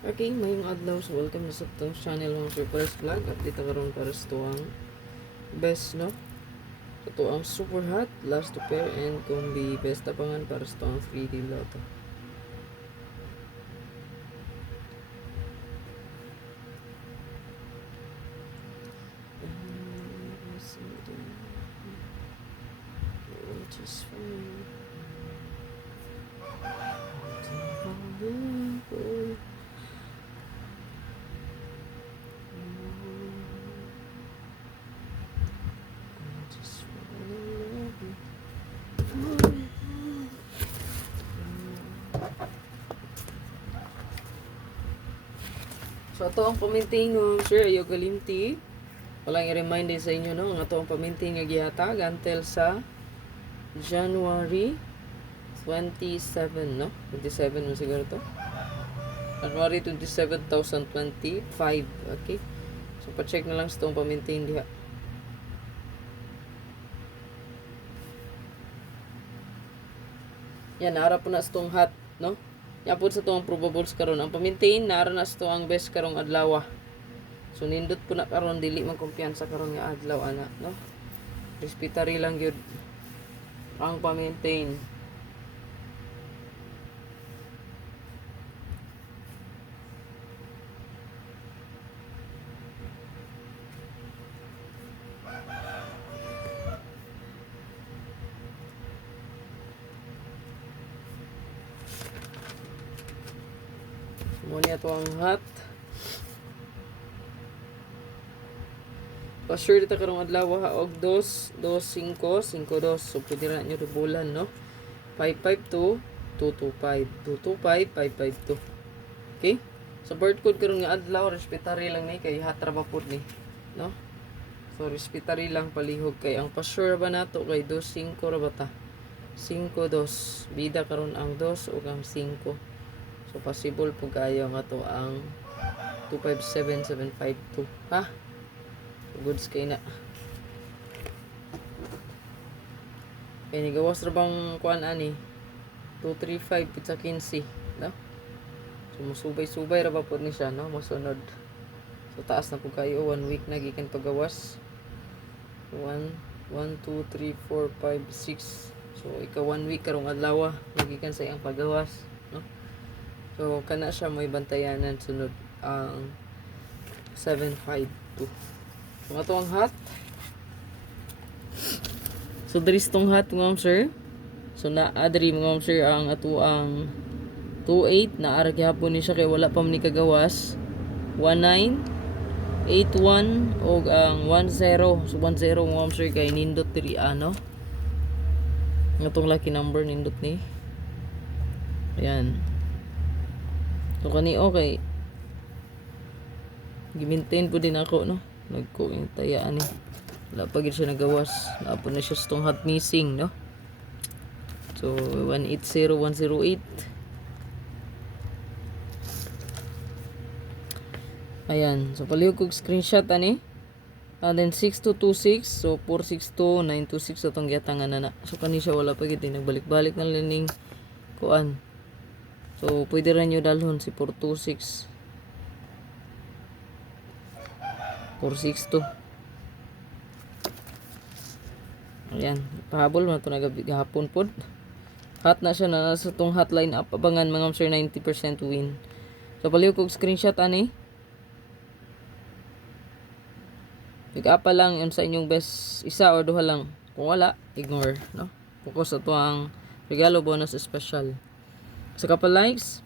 Okay, mayong adlaw. So, welcome na sa itong channel ng Surprise Vlog. At dito karoon para sa tuwang best, no? Ito ang super hot, last to pair, and combi best tabangan para sa tuwang 3D lotto. Just fine. So, ito ang paminting ng Sir Ayo Galimti. Walang i-remind din sa inyo, no? Ang ito ang paminting nga gihatag until sa January 27, no? 27 mo siguro to. January 27, 2025. Okay? So, pa-check na lang sa itong paminting diha. Yan, naara po na sa itong hot, no? Yan po sa itong probables karon. Ang pamintain, naara na sa itong best karong adlaw. So, nindot po na karon, dili magkumpiyansa karon nga adlaw, ana, no? Respetary lang yun ang pamintain. Muna ito ang hot. Pa-sure dito karong adlaw ha. Og 2, 2, 5, 5, 2. So, pwede na nyo rubulan, no? 552, 225. 225, 552. Okay? So, bird code karong nga adlaw. Respetary lang ni. Kay hatra ba po ni. No? So, respetary lang palihog. Kay ang pa-sure ba na to kay 2, 5 ra ba ta? 5, 2. Bida karon ang 2 o ang 5. So, possible po kayo nga to ang 257752. Ha? So, goods kayo na. Kaya nigawas na bang kuan ani? 235 pizza 15. No? So, musubay-subay ra ba po ni siya, no? Masunod. So, taas na po kayo. 1 week na gikan pagawas. 1, 2, 3, 4, 5, 6. So, ika 1 week karong adlaw. Nagikan sa iyang pagawas. No? So, kana siya may bantayanan sunod ang 752. So, ato ang hot. So, dris tong hot mga sir. So, na-adri mga sir ang ato ang 28 na ara gihapon ni siya kay wala pa man ni kagawas. 19 81 o ang 10. So, 10 mga sir kay nindot diri ano. Ang atong lucky number nindot ni. Ayan. So, kani okay. Gimintain po din ako, no? Nagkuintayaan eh. Wala pa gid siya nagawas. Napo na siya sa tong hot missing, no? So, 180, 108. Ayan. So, palihog kong screenshot, ani. And then, 6226. So, 462, 926 itong giatangan na na. So, kani siya wala pa gid. Nagbalik-balik na lining kuan. So, pwede rin nyo dalhon si 426. 462. Ayan. Pahabol na ito nagahapon po. Hot na siya na nasa itong hotline up. Abangan mga sir 90% win. So, paliw kong screenshot ani. Pag-apa lang yun sa inyong best. Isa o duha lang. Kung wala, ignore. No? Focus ito ang regalo bonus special. Sa couple likes,